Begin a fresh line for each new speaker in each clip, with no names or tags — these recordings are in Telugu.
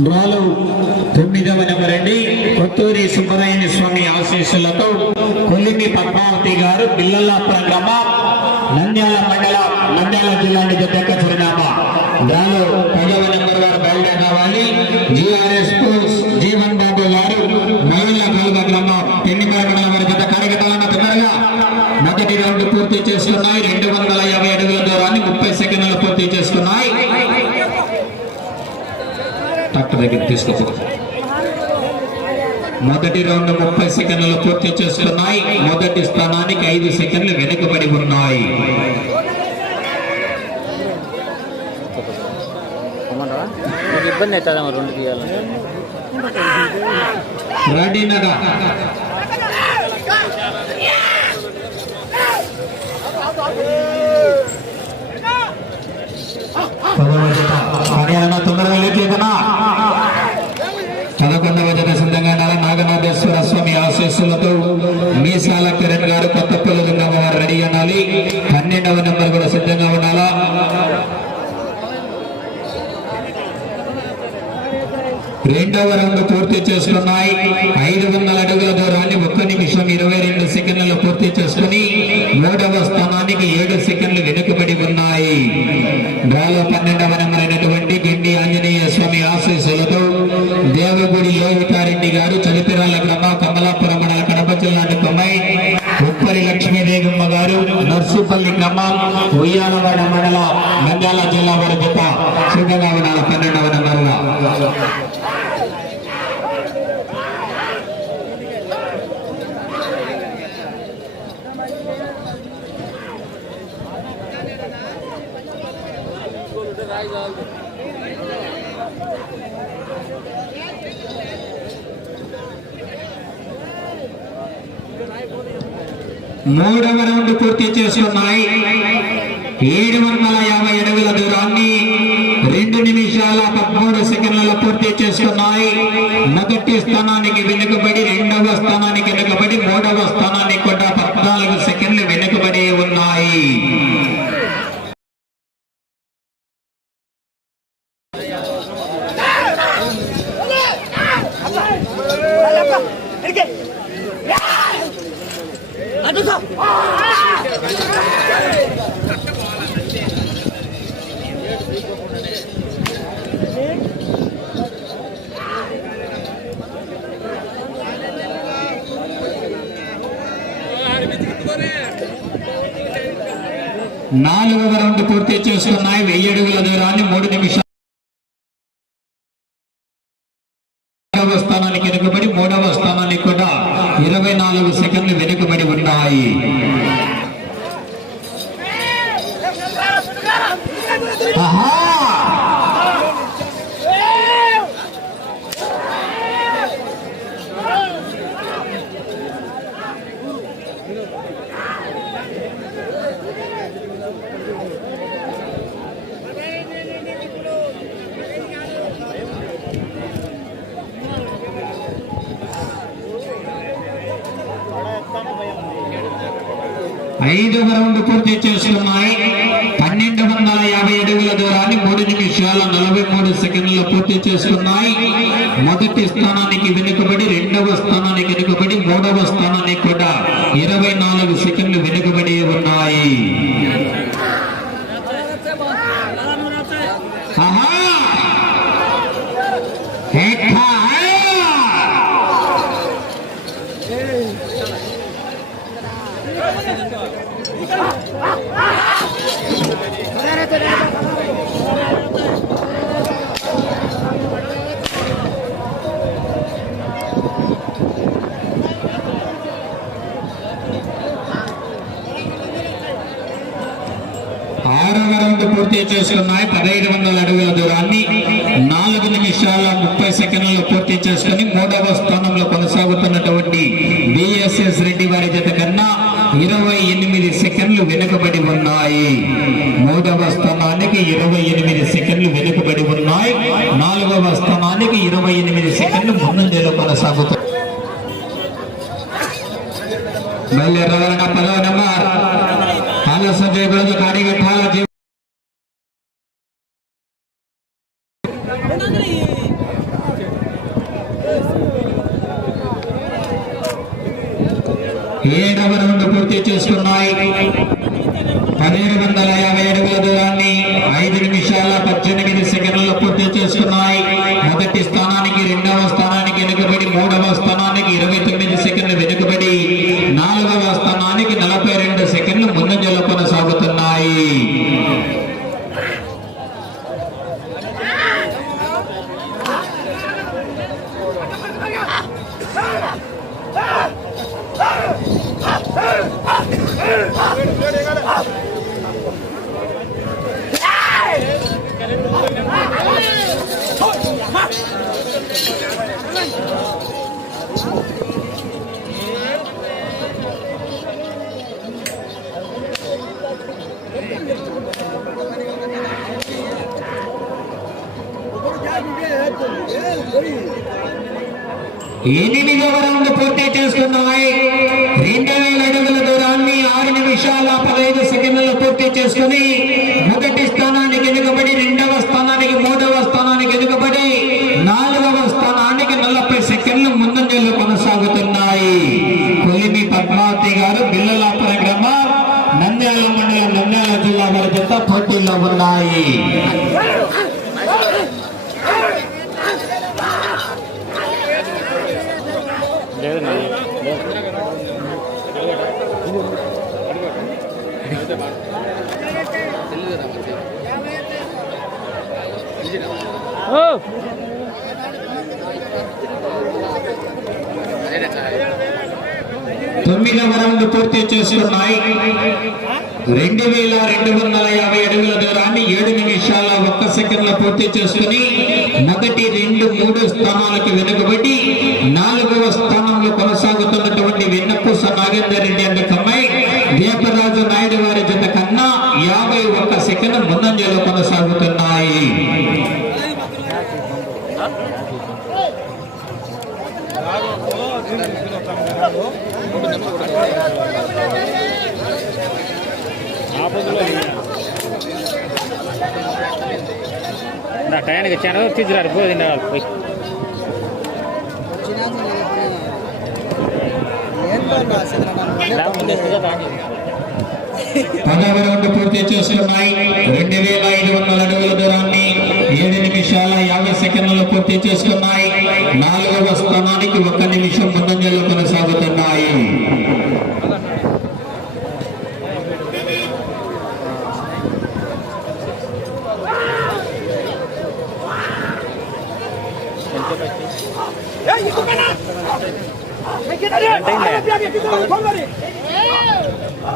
డ్రాలు తొమ్మిదవ నెంబర్ అండి కొత్తూరి సుబ్బరాయణ స్వామి ఆశీస్సులతో కొల్లిమి పద్మావతి గారు బిల్లల్లాపురం గ్రామం నంద్యాల మండల నంద్యాల జిల్లా నుంచి దగ్గర చిరునామా డ్రాలో పదవ నెంబర్ గారు బయలుదేరి రావాలి. జిఆర్ఎస్ జీవన్ బాబు గారు మహిళా కలుగ గ్రామం పెళ్ళిమల మండలం వారి గత కార్యకర్తలను తొందరగా మొదటి రౌండ్ పూర్తి చేసుకున్నాయి రెండు వందల యాభై అడుగుల దూరాన్ని ముప్పై సెకండ్లు పూర్తి చేసుకున్నాయి డాక్టర్ దగ్గర మొదటి రౌండ్ ముప్పై సెకండ్లు పూర్తి చేసుకున్నాయి. మొదటి స్థానానికి ఐదు సెకండ్లు వెనుకబడి ఉన్నాయి.
అమ్మంటారా మీకు ఇబ్బంది అవుతుందా రెండు తీయాలంటే
రెడీనగా తొందరగా లేకుండా రెండవ రౌండ్ పూర్తి చేసుకున్నాయి. ఐదు వందల అడుగుల దూరాన్ని ఒక్క నిమిషం ఇరవై రెండు సెకండ్లు పూర్తి చేసుకుని మూడవ స్థానానికి ఏడు సెకండ్లు వెనుకబడి ఉన్నాయి. డ్రాలో పన్నెండవ నెంబర్ అయినటువంటి గిండి ఆంజనేయ స్వామి ఆశీస్సులతో దేవగుడి యోగితారెడ్డి గారు చలిపిరాల గ్రామ కమలాపురం మండల కడప జిల్లా కొమ్మై ఉప్పరి లక్ష్మీదేవమ్మ గారు నర్సుపల్లి గ్రామం ఉయ్యాలవాడ మండల నంద్యాల జిల్లా వారి గొప్ప సిద్ధంగా మూడవ రౌండ్ పూర్తి చేసుకున్నాయి ఏడు వందల యాభై అడుగుల దూరాన్ని సెకండ్లలో పూర్తి చేసుకున్నాయి మొదటి స్థానానికి వెనుకబడి రెండవ స్థానానికి వెనుకబడి మూడవ స్థానానికి కూడా పద్నాలుగు సెకండ్లు వెనుకబడి ఉన్నాయి నాలుగవ రౌండ్ పూర్తి చేసుకున్నాయి. వెయ్యి అడుగుల దూరాన్ని మూడు నిమిషాలు రెండవ స్థానానికి వెనుకబడి మూడవ స్థానానికి కూడా ఇరవై నాలుగు సెకండ్లు వెనుకబడి ఉన్నాయి ఆహా! ఐదవ రౌండ్ పూర్తి చేసుకున్నాయి పన్నెండు వందల యాభై అడుగుల దూరాన్ని మూడు నిమిషాల నలభై మూడు సెకండ్లు పూర్తి చేసుకున్నాయి మొదటి స్థానానికి వెనుకబడి రెండవ స్థానానికి వెనుకబడి మూడవ స్థానానికి కూడా ఇరవై నాలుగు సెకండ్లు వెనుకబడి ఉన్నాయి ఆహా! ఏకా! ఆరవ రౌండ్ పూర్తి చేసుకున్నాయి పదహైదు వందల అడుగుల దూరాన్ని నాలుగు నిమిషాల ముప్పై సెకండ్లలో పూర్తి చేసుకుని మూడవ స్థానంలో కొనసాగుతున్నటువంటి బిఎస్ఎస్ రెడ్డి వారి జత కన్నా ఇరవై ఎనిమిది సెకండ్లు వెనుకబడి ఉన్నాయి. మూడవ స్థానానికి ఇరవై ఎనిమిది సెకండ్లు వెనుకబడి ఉన్నాయి. నాలుగవ స్థానానికి ఇరవై ఎనిమిది సెకండ్లు ముందంజలో కొనసాగుతున్నాయి బయలుదేరాలన్న పదవ నెంబర్. ఆలస్యం చేయకూడదు. కాడిగట్టాల జీవ రెండవ రౌండ్ పూర్తి చేసుకున్నాయి పదిహేడు వందల యాభై అడుగుల దూరాన్ని ఐదు నిమిషాల పద్దెనిమిది సెకండ్లలో పూర్తి చేసుకున్నాయి మొదటి స్థానానికి రెండవ స్థానానికి వెనుకబడి మూడవ స్థానానికి ఇరవై తొమ్మిది సెకండ్లు వెనుకబడి నాలుగవ స్థానానికి నలభై రెండు సెకండ్లు ముందంజలో కొనసాగుతున్నాయి ఎనిమిదవ రౌండ్ పూర్తి చేసుకున్నాయి రెండు వేల అడుగుల దూరాన్ని ఆరు నిమిషాల పదహైదు సెకండ్లలో పూర్తి చేసుకుని మొదటి స్థానానికి ఎదుగుబడి రెండవ స్థానానికి మూడవ స్థానానికి ఎదుగుబడి నాలుగవ స్థానానికి నలభై సెకండ్లు ముందంజలు కొనసాగుతున్నాయి. కొలిమి పద్మావతి గారు బిల్లలాపుర గ్రామం నంద్యాల మండలం నంద్యాల జిల్లా వారి జత పోటీలో ఉన్నాయి. తొమ్మిదవ రౌండ్ పూర్తి చేసుకున్నాయి. రెండు వేల రెండు వందల యాభై అడుగుల దూరాన్ని ఏడు నిమిషాల ఒక్క సెకండ్లో పూర్తి చేసుకుని మొదటి రెండు మూడు స్థానాలకు వెనుకబడి నాలుగవ స్థానంలో కొనసాగుతున్నటువంటి వెన్నపూస నాగేందర్ రెడ్డి అన్న కమ్మాయి దీపరాజు నాయుడు వారి జత కన్నా యాభై ఒక్క సెకండ్ ముందంజలో కొనసాగుతున్నాయి
నా టయానికి వచ్చాను తీసుకురారు పోయి. తిన్నారు పోయి
పూర్తి చేస్తున్నాయి రెండు వేల ఐదు వందల అడుగుల దూరాన్ని ఏడు నిమిషాల యాభై సెకండ్లు పూర్తి చేసుకున్నాయి నాలుగవ స్థానానికి ఒక్క నిమిషం ముందంజలు కొనసాగుతున్నాయి
ఆ?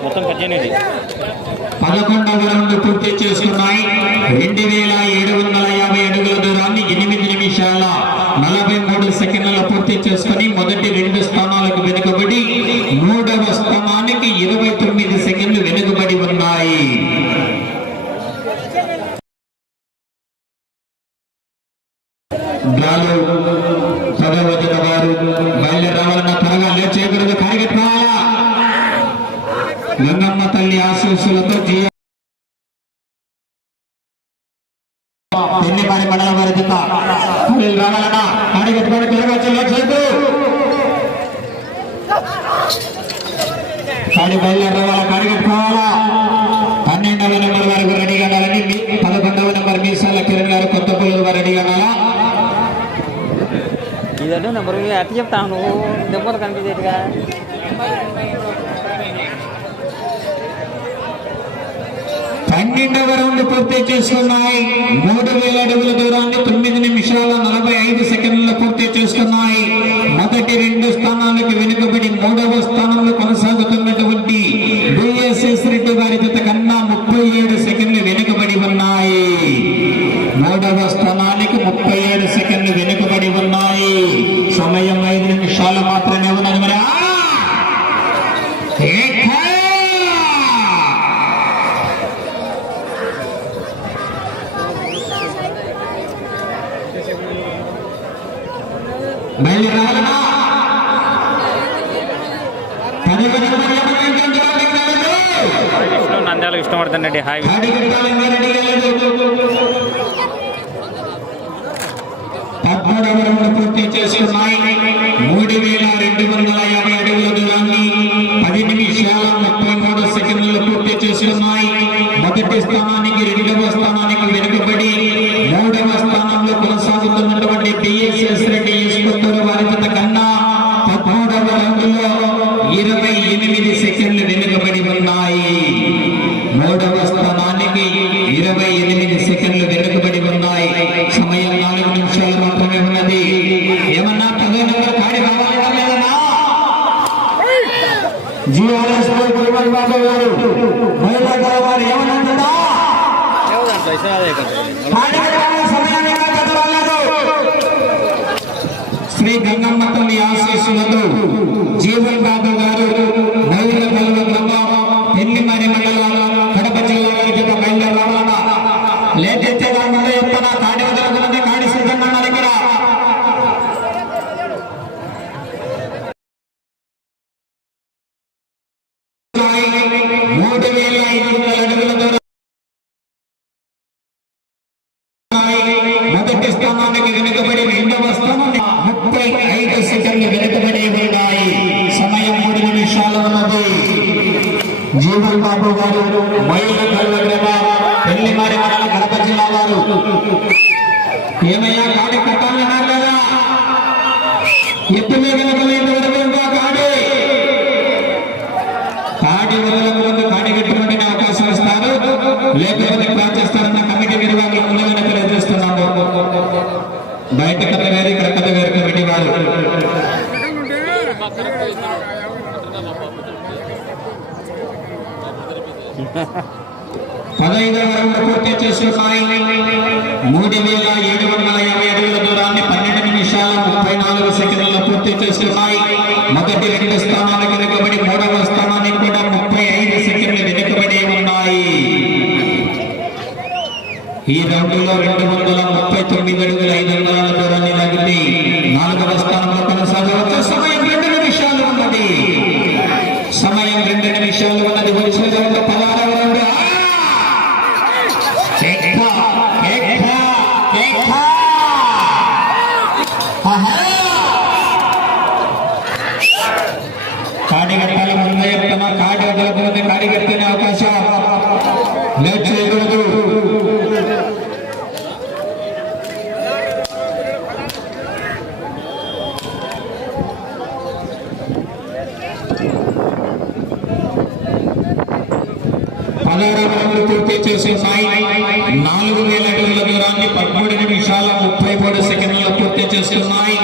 మొత్తం పద్దెనిమిది
పదకొండవ రౌండ్ పూర్తి చేసుకున్నాయి. రెండు వేల ఏడు వందల యాభై అడుగుల దూరాన్ని ఎనిమిది నిమిషాల నలభై మూడు సెకండ్ల పూర్తి చేసుకుని మొదటి రెండు స్థానాలకు వెనుకబడి మూడవ స్థానానికి ఇరవై తొమ్మిది సెకండ్ వెనుకబడి ఉన్నాయి గాలు పదవదిన వారు బయలు రావాలన్న త్వరగా లేచేయకూడదు కాయగట్టాలా గంగమ్మ తల్లి ఆశీస్సులతో జీవ పెళ్ళిపాడి మండలం వారి జత బయలు రావాలన్నా కాయగట్టుకొని తిరగచ్చు లేచేయదు కాడి బయలుదేరి రావాలా? కాడిగట్టుకోవాలా పన్నెండవ నెంబర్ వరకు రెడీగా ఉండాలని మీ పదకొండవ నెంబర్ మీసాల కిరణ్ గారు కొత్త పుల్లలు వారు రెడీగా ఉండాలా
ఇదంటే నెంబర్. అట్లా చెప్తాను. నువ్వు నెంబర్ కనిపించేట్టుగా.
పన్నెండవ రౌండ్ పూర్తి చేస్తున్నాయి మూడు వేల అడుగుల దూరాన్ని తొమ్మిది నిమిషాల నలభై ఐదు సెకండ్లు పూర్తి చేస్తున్నాయి మొదటి రెండు స్థానాలకు వెనుకబడి మూడవ స్థానంలో కొనసాగుతున్నటువంటి బిఎస్ఎస్ రెడ్డి వారి జత కన్నా ముప్పై ఏడు సెకండ్లు వెనుకబడి ఉన్నాయి. మూడవ స్థానానికి ముప్పై ఏడు సెకండ్లు వెనుకబడి ఉన్నాయి. సమయం
విష్ణు నంద్యాల విష్ణువర్ధన్ రెడ్డి హాయ్
పూర్తి చేసుకున్నాయి మూడు వేల రెండు వందల యాభై అడుగుల దూరాన్ని పది నిమిషాల ముప్పై మూడు సెకండ్లు పూర్తి చేసుకున్నాయి మొదటి స్థానానికి రెండవ స్థానానికి వెనుకబడి మూడవ స్థానంలో కొనసాగుతున్నటువంటి బిఎస్ఎస్ రెడ్డి ఈశ్వర్ వారి జత కన్నా పద్మూడవ రౌండ్లో ఇరవై ఎనిమిది సెకండ్లు వెనుకబడి ఉన్నాయి మూడవ స్థానానికి ఇరవై ఎనిమిది సెకండ్లు వెనుకబడి ఉన్నాయి సమయం నాలుగు నిమిషాలు మాత్రమే ఉన్నది ఏమన్నా పదో నెంబర్ కాడి కావాలన్నా లేదన్నా జిఆర్ఎస్ గురుమల్ బాబు గారు మహిళా వారు ఏమన్నా కాడి కావాలి సమయాన్ని ఇంకా చదవలేదు శ్రీ గంగమ్మ తల్లి ఆశీస్సులతో జీవన్ బాబు గారు నవీన కలువ గ్రామం పెళ్ళిమరి మండలం కడప జిల్లా జత బయలుదేరాలన్న లేటెత్తే ముందు ఎత్తన కాడి వదలకున్నది కాడి సిద్ధంగా ఉన్న దగ్గర మూడు వేల ఐదు వందల అడుగుల దూరం మొదటి స్థానానికి వెనుకబడి రెండవ స్థానానికి ముప్పై ఐదు సెకండ్లు వెనుకబడి ఉన్నాయి సమయం మూడు నిమిషాలు ఉన్నది జీవన్ బాబు గారు మైల కల్వగ్రమ పెళ్ళిమారి మండల కడప జిల్లా వారు. ఏమయ్యా కాడి కట్టాలన్నారు కదా? ఎత్తు మీద వెనకలేదు వరకు కాడి. కాడి వదలకు ముందు కాడి కట్టుకుంటే అవకాశం ఇస్తారు. లేకపోతే ప్లాన్ చేస్తారన్న కమిటీ నిర్వాహకులు ముందుగానే తెలియజేస్తున్నాము. బయట కథ వేరు ఇక్కడ కథ వేరు కమిటీ వారు. పదహైదవ రౌండ్ పూర్తి సాయి మూడు వేల ఏడు వందల యాభై అడుగుల దూరాన్ని పన్నెండు నిమిషాల ముప్పై నాలుగు సెకండ్లలో పూర్తి చేసుకున్నాయి మొదటి రెండు స్థానాలకు వెనుకబడి మూడవ స్థానానికి కూడా ముప్పై ఐదు సెకండ్లు వెనుకబడి ఉన్నాయి. ఈ రౌండ్లో రెండు వందల ముప్పై తొమ్మిది అడుగుల ఐదు వందల దూరాన్ని లాగితే నాలుగవ స్థానంలో కొనసాగవచ్చు. సమయం రెండు నిమిషాలు ఉన్నది. సమయం రెండు నిమిషాలు ఉన్నది. వచ్చి పదహారు పూర్తి చేసి నాలుగు వేల అడుగుల దూరాన్ని పదమూడు నిమిషాల ముప్పై మూడు సెకండ్ల పూర్తి చేస్తున్నాయి.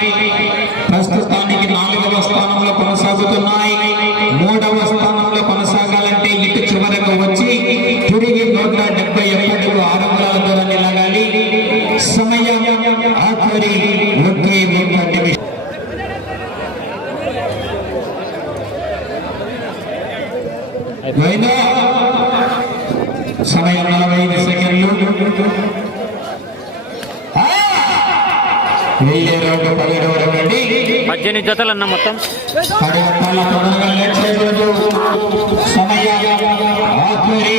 సమయం నలభై ఐదు సెకండ్లు. రెండు పదిహేడు వరకు
పద్దెనిమిది జతలు అన్న మొత్తం.
పది రకాల తొందరగా లేట్ చేయకూడదు సమయం ఆఖరి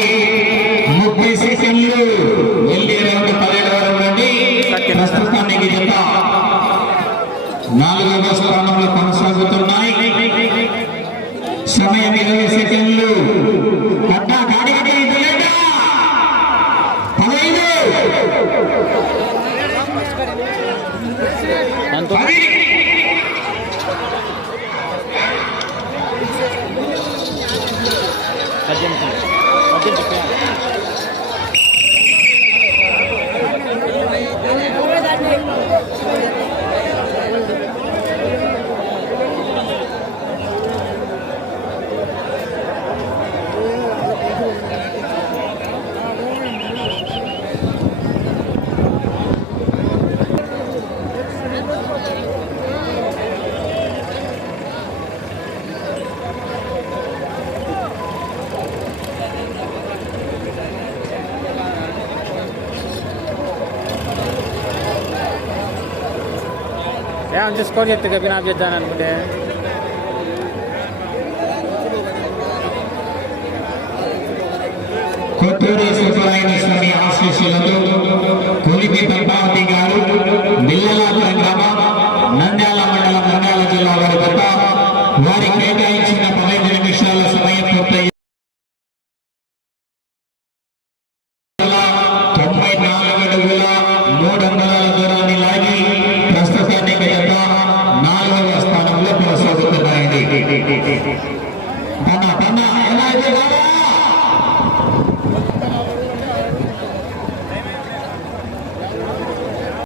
ముప్పై సెకండ్లు. వెయ్యి రెండు పదిహేడు వరకు అండి ప్రస్తుతానికి జత నాలుగవ స్థానంలో కొనసాగుతున్నాయి. సమయం ఇరవై సెకండ్లు. కట్టా
ఏం చూసుకోవాలి చెప్తే కపి నా చేద్దాను అనుకుంటే
కొత్త రోజు సూపర్ ఆయన స్వామి ఆశీస్సులతో